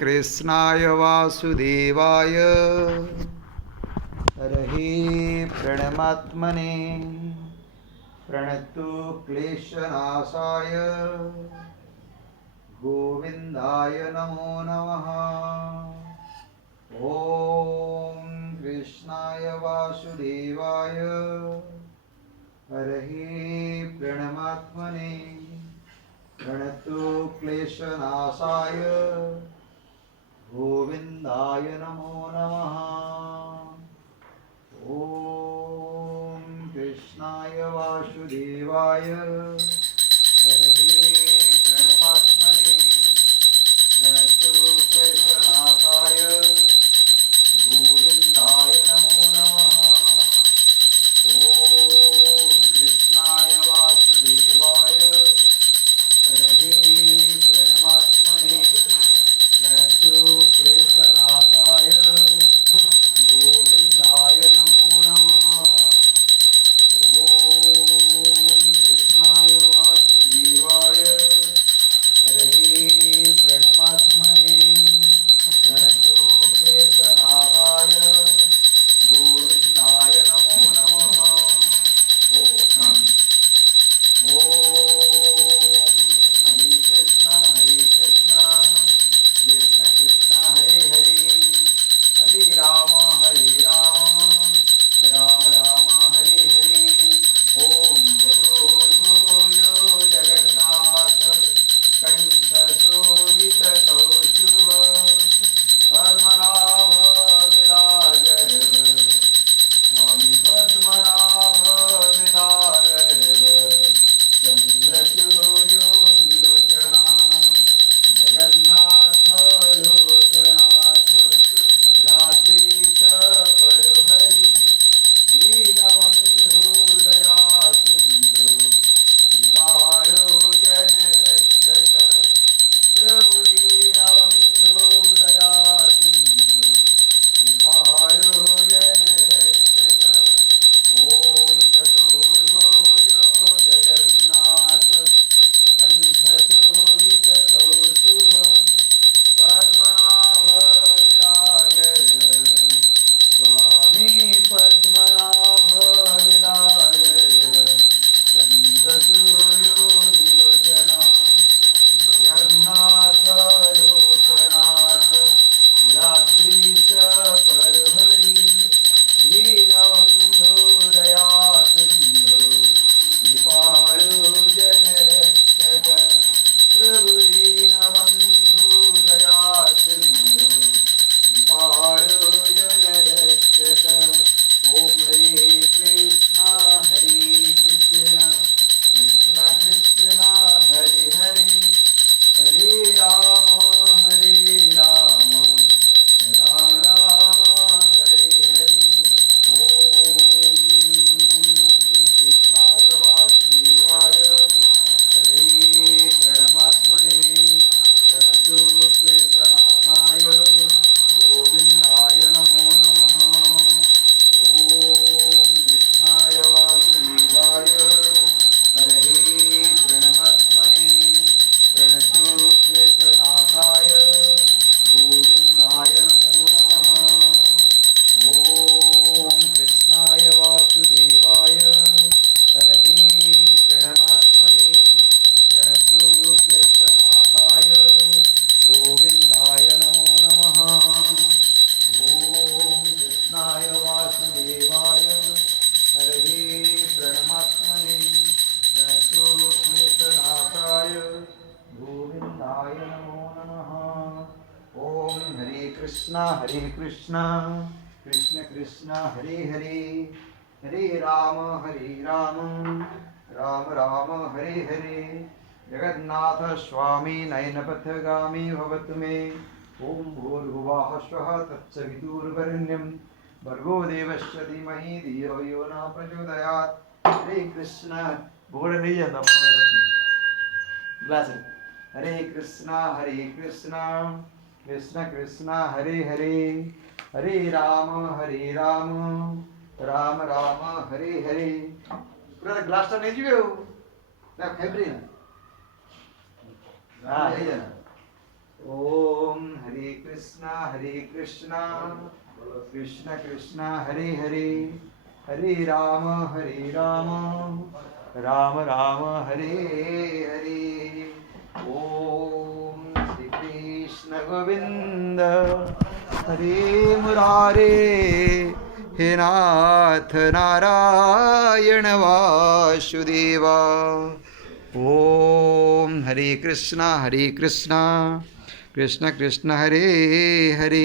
कृष्णाय वासुदेवाय हरहि प्रणमात्मने प्रणतु क्लेशनाशाय गोविन्दाय नमो नमः। ॐ कृष्णाय वासुदेवाय हरहि प्रणमात्मने प्रणतु क्लेशनाशाय गोविन्दाय नमो नमः। ॐ कृष्णाय वासुदेवाय हरहि प्रणमात्मने प्रणतु क्लेशनाशाय गोविन्दाय नमो नमः। ॐ कृष्णाय वासुदेवाय हरहि प्रणमात्मने प्रणतु क्लेशनाशाय गोविन्दाय नमो नमः। ॐ कृष्णाय वासुदेवाय हरहि प्रणमात्मने प्रणतु क्लेशनाशाय गोविन्दाय नमो नमः। ॐ हरे कृष्ण कृष्ण कृष्ण हरे हरे हरे राम राम राम हरे हरे। ॐ चतुर्भुज जगन्नाथ कंठशोभितकौस्तुभ पद्मनाभ विराजर स्वामी पद्मनाभ विराजर चन्द्रसूर्यो विलोचना जगन्नाथ लोकनाथ भ्रातृश परहरि दीनबन्धु दया सिन्धु कृपालो जनरक्षक प्रभु दीनबन्धु दया सिन्धु कृपालो जनरक्षक। ॐ चतुर्भुज जगन्नाथ कंठशोभितकौस्तुभ पद्मनाभ विराजर स्वामी पद्मनाभ विराजर चन्द्रसूर्यो विलोचना जगन्नाथ लोकनाथ भ्रातृश परहरि दीनबन्धु दया सिन्धु कृपालो जनरक्षक प्रभु दीनबन्धु दया सिन्धु कृपालो जनरक्षक। ॐ हरे कृष्ण कृष्ण कृष्ण हरे हरे हरे राम राम राम हरे हरे। ॐ कृष्णाय वासुदेवाय हरहि प्रणमात्मने प्रणतु क्लेशनाशाय गोविन्दाय नमो नमः। ॐ कृष्णाय वासुदेवाय हरहि प्रणमात्मने प्रणतु क्लेशनाशाय गोविन्दाय नमो नमः। ॐ कृष्णाय वासुदेवाय हरहि प्रणमात्मने प्रणतु क्लेशनाशाय गोविन्दाय नमो नमः। ॐ कृष्णाय वासुदेवाय हरहि प्रणमात्मने प्रणतु क्लेशनाशाय गोविन्दाय नमो नमः। ॐ हरे कृष्ण कृष्ण कृष्ण हरे हरे हरे राम राम राम हरे हरे। जगन्नाथ स्वामी नयनपथगामी भवतु मे। ॐ भूर्भुवः स्वः तत्सवितुर्वरेण्यं भर्गो देवस्य धीमहि धियो यो न प्रचोदयात्। हरे कृष्ण बोल नहीं जाता ग्लास हरे कृष्ण कृष्ण कृष्ण हरे हरे हरे राम राम राम हरे हरे। पूरा ग्लास तो नहीं जीवे हो ना फेब्रिन हाँ हे जाना। ओम हरे कृष्ण कृष्ण कृष्ण हरे हरे हरे राम राम राम हरे हरे ओम श्री कृष्ण गोविंद हरे मुरारे हे नाथ नारायण वासुदेवा ओम हरे कृष्ण कृष्ण कृष्ण हरे हरे